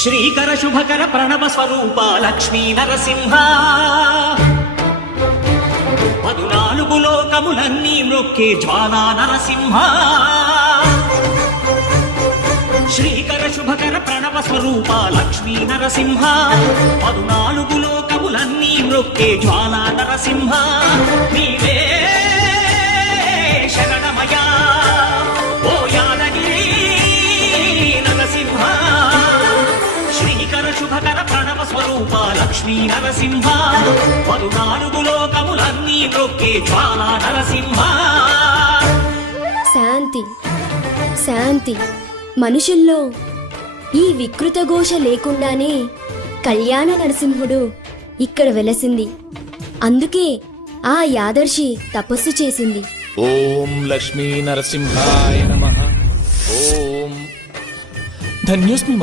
శ్రీకర శుభకర ప్రణవ స్వరూప లక్ష్మీ నరసింహ 14 లోకములన్నీ మ్రొక్కే జ్వాలా నరసింహ శ్రీకర శుభకర ప్రణవ స్వరూప లక్ష్మీ నరసింహ 14 లోకములన్నీ మ్రొక్కే జ్వాలా నరసింహ నీవే శరణమయా ఓ యాదగిరి నరసింహ శ్రీకర శుభకర ప్రణవ స్వరూప లక్ష్మీ నరసింహ 14 లోకములన్నీ మ్రొక్కే జ్వాలా నరసింహ శాంతి శాంతి మనుషుల్లో ఈ వికృత ఘోష లేకుండానే కళ్యాణ నరసింహుడు ఇక్కడ వెలసింది. అందుకే ఆ యాదర్శి తపస్సు చేసింది. ఓం లక్ష్మీ నరసింహాయ నమః. ఓం ధన్యోస్మి